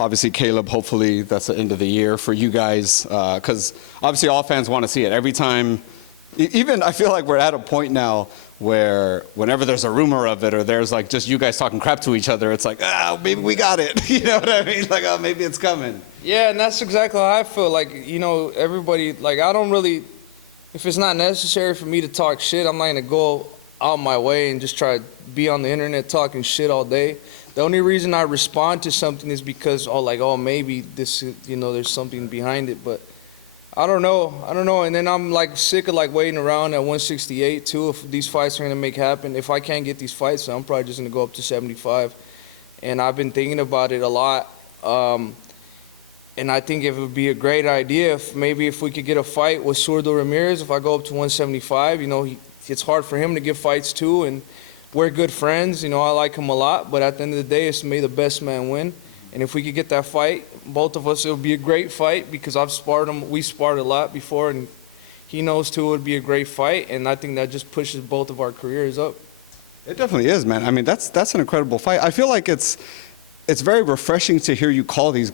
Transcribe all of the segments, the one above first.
obviously Caleb, hopefully that's the end of the year for you guys, because obviously all fans want to see it. Every time, even I feel like we're at a point now where whenever there's a rumor of it or there's like just you guys talking crap to each other, it's like, maybe we got it. You know what I mean? Like, oh, maybe it's coming. Yeah, and that's exactly how I feel. Like, everybody, like, I don't really, if it's not necessary for me to talk shit, I'm not going to go out my way and just try to be on the internet talking shit all day. The only reason I respond to something is because, maybe this, there's something behind it, but I don't know. And then I'm like sick of like waiting around at 168 too. If these fights are gonna make happen, if I can't get these fights, I'm probably just gonna go up to 75. And I've been thinking about it a lot. And I think it would be a great idea if we could get a fight with Zurdo Ramirez. If I go up to 175, it's hard for him to get fights too, and we're good friends. I like him a lot, but at the end of the day, it's may the best man win. And if we could get that fight, both of us, it would be a great fight because I've sparred him. We sparred a lot before, and he knows too it would be a great fight. And I think that just pushes both of our careers up. It definitely is, man. I mean, that's an incredible fight. I feel like it's very refreshing to hear you call these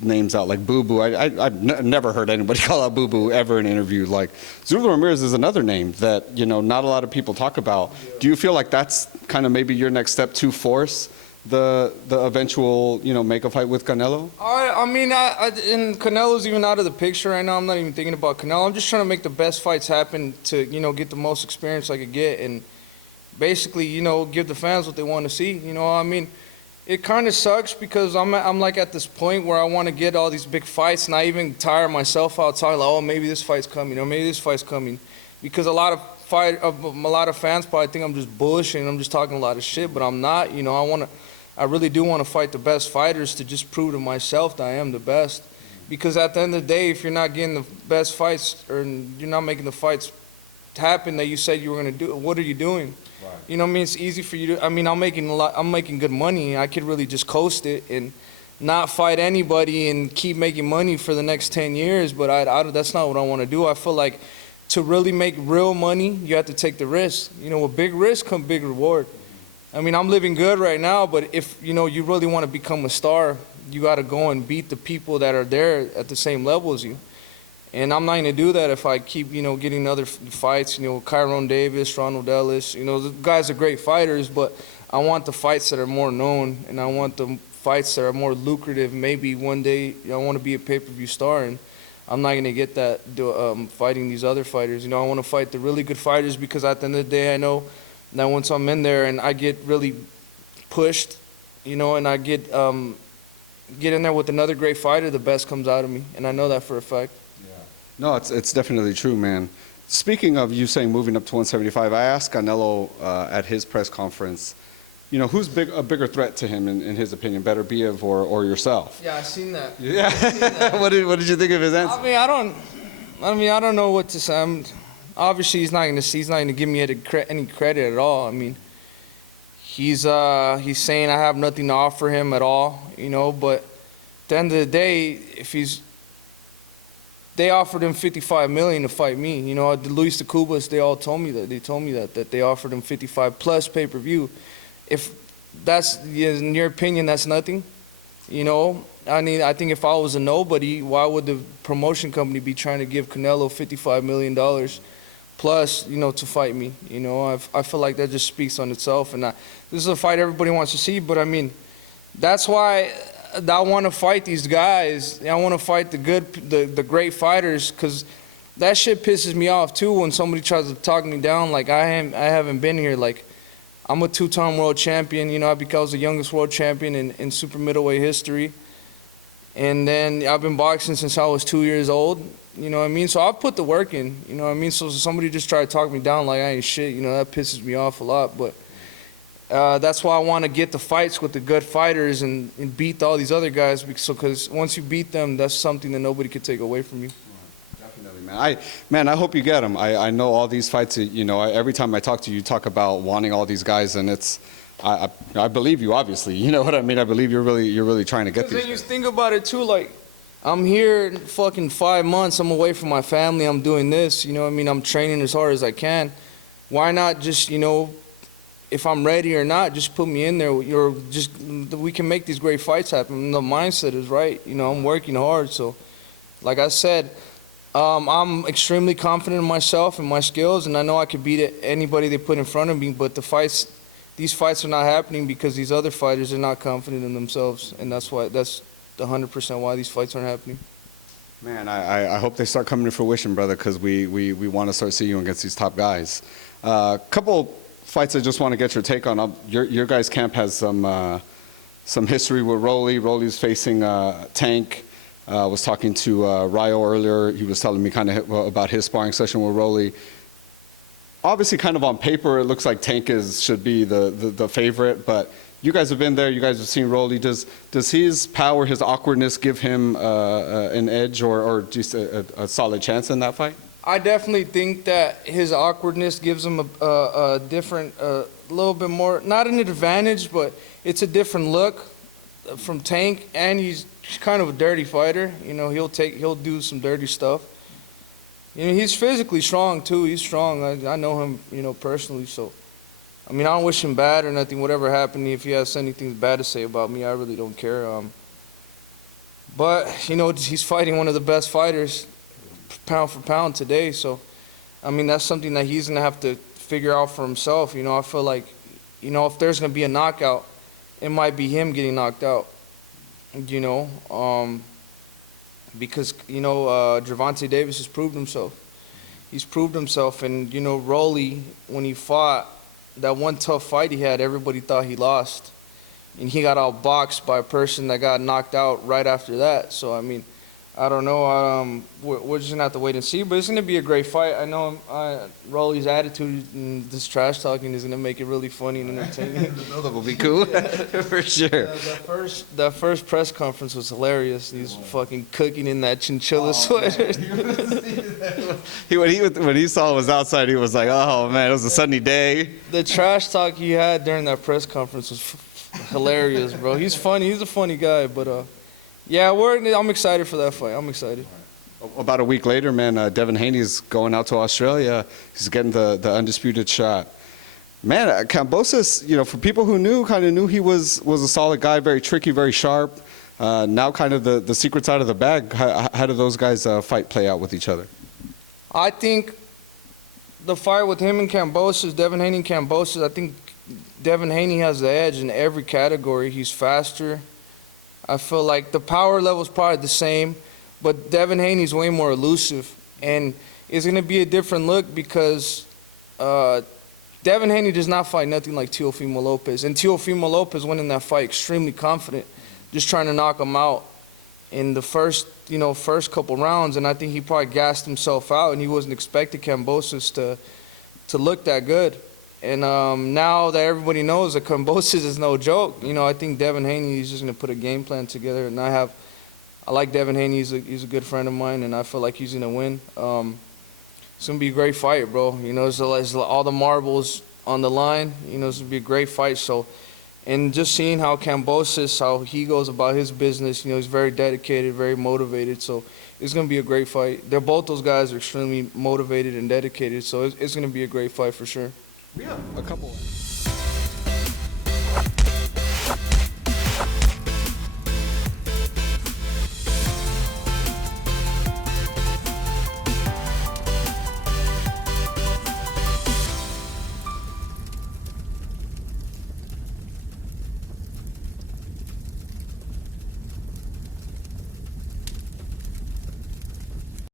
names out, like Boo Boo. I've never heard anybody call out Boo Boo ever in an interview. Like Zurdo Ramirez is another name that not a lot of people talk about. Yeah. Do you feel like that's kind of maybe your next step to force the eventual make a fight with Canelo? I mean, and Canelo's even out of the picture right now. I'm not even thinking about Canelo. I'm just trying to make the best fights happen to get the most experience I could get and basically give the fans what they want to see. I mean, it kind of sucks because I'm like at this point where I want to get all these big fights and I even tire myself out talking like, oh, maybe this fight's coming or maybe this fight's coming, because a lot of fans probably think I'm just bullshitting. I'm just talking a lot of shit, but I'm not. I really do want to fight the best fighters to just prove to myself that I am the best. Because at the end of the day, if you're not getting the best fights or you're not making the fights happen that you said you were going to do, what are you doing? Right. You know what I mean? It's easy for you to, I'm making good money. I could really just coast it and not fight anybody and keep making money for the next 10 years. But that's not what I want to do. I feel like to really make real money, you have to take the risk. With big risk comes big reward. I mean, I'm living good right now, but if, you really want to become a star, you got to go and beat the people that are there at the same level as you. And I'm not going to do that if I keep, getting other fights, Kyron Davis, Ronald Ellis. The guys are great fighters, but I want the fights that are more known, and I want the fights that are more lucrative. Maybe one day I want to be a pay-per-view star, and I'm not going to get that fighting these other fighters. I want to fight the really good fighters because at the end of the day, I know that once I'm in there and I get really pushed, and I get in there with another great fighter, the best comes out of me, and I know that for a fact. Yeah. No, it's definitely true, man. Speaking of you saying moving up to 175, I asked Canelo at his press conference, who's a bigger threat to him in his opinion, Beterbiev or yourself? Yeah, I've seen that. Yeah. Seen that. What did you think of his answer? I don't know what to say. Obviously, he's not going to give me any credit at all. I mean, he's saying I have nothing to offer him at all, But at the end of the day, they offered him $55 million to fight me. Luis de Cubas, they all told me that. They told me that they offered him 55 plus pay-per-view. If that's, in your opinion, that's nothing, I mean, I think if I was a nobody, why would the promotion company be trying to give Canelo $55 million plus, to fight me? I feel like that just speaks on itself. And this is a fight everybody wants to see, but I mean, that's why I want to fight these guys. I want to fight the great fighters, because that shit pisses me off too when somebody tries to talk me down. Like I haven't been here. Like I'm a two-time world champion. I was the youngest world champion in super middleweight history. And then I've been boxing since I was 2 years old. You know what I mean? So I've put the work in. You know what I mean? So somebody just try to talk me down like I ain't shit. That pisses me off a lot. But that's why I want to get the fights with the good fighters and beat all these other guys, because once you beat them, that's something that nobody could take away from you. Definitely, man. I hope you get them. I know all these fights. Every time I talk to you, you talk about wanting all these guys, and it's. I believe you, obviously. You know what I mean? I believe you're really trying to get these. Because then you think about it too, like I'm here fucking 5 months. I'm away from my family. I'm doing this. You know what I mean? I'm training as hard as I can. Why not just if I'm ready or not, just put me in there. We can make these great fights happen. The mindset is right. You know, I'm working hard. So, like I said, I'm extremely confident in myself and my skills, and I know I could beat anybody they put in front of me. But these fights are not happening because these other fighters are not confident in themselves, and that's 100% why these fights aren't happening. Man, I hope they start coming to fruition, brother, because we want to start seeing you against these top guys. Couple fights I just want to get your take on. Your guys' camp has some history with Rolly. Rolly's facing Tank. I was talking to Ryo earlier. He was telling me kind of about his sparring session with Rolly. Obviously, kind of on paper, it looks like Tank should be the favorite, but you guys have been there. You guys have seen Rolly. Does his power, his awkwardness, give him an edge or just a solid chance in that fight? I definitely think that his awkwardness gives him a different, little bit more, not an advantage, but it's a different look from Tank, and he's kind of a dirty fighter. You know, he'll do some dirty stuff. You know, he's physically strong too. He's strong. I know him, you know, personally. So, I mean, I don't wish him bad or nothing. Whatever happened, if he has anything bad to say about me, I really don't care. But you know, he's fighting one of the best fighters, pound for pound today. So, I mean, that's something that he's gonna have to figure out for himself. You know, I feel like, you know, if there's gonna be a knockout, it might be him getting knocked out. You know, because, you know, Gervonta Davis has proved himself. He's proved himself, and, you know, Rolly, when he fought, that one tough fight he had, everybody thought he lost. And he got outboxed by a person that got knocked out right after that. So, I mean, I don't know. We're just going to have to wait and see. But it's going to be a great fight. I know Rolly's attitude and this trash talking is going to make it really funny and entertaining. The build-up will be cool, for sure. That first press conference was hilarious. He's fucking cooking in that chinchilla sweater. When he saw it was outside, he was like, oh, man, it was a sunny day. The trash talk he had during that press conference was hilarious, bro. He's funny. He's a funny guy, but yeah, I'm excited for that fight. I'm excited. About a week later, man, Devin Haney's going out to Australia. He's getting the undisputed shot. Man, Kambosos, you know, for people who kind of knew he was a solid guy, very tricky, very sharp. Now kind of the secret's out of the bag. How do those guys fight play out with each other? I think the fight with him and Kambosos, Devin Haney and Kambosos, I think Devin Haney has the edge in every category. He's faster. I feel like the power level is probably the same, but Devin Haney's way more elusive, and it's going to be a different look because Devin Haney does not fight nothing like Teofimo Lopez, and Teofimo Lopez went in that fight extremely confident, just trying to knock him out in the first couple rounds, and I think he probably gassed himself out, and he wasn't expecting Kambosos to look that good. And now that everybody knows that Kambosos is no joke, you know, I think Devin Haney is just going to put a game plan together. And I like Devin Haney. He's a good friend of mine, and I feel like he's going to win. It's going to be a great fight, bro. You know, there's all the marbles on the line. You know, it's going to be a great fight. So, and just seeing how Kambosos, how he goes about his business, you know, he's very dedicated, very motivated. So it's going to be a great fight. Both those guys are extremely motivated and dedicated. So it's going to be a great fight for sure. We have a couple.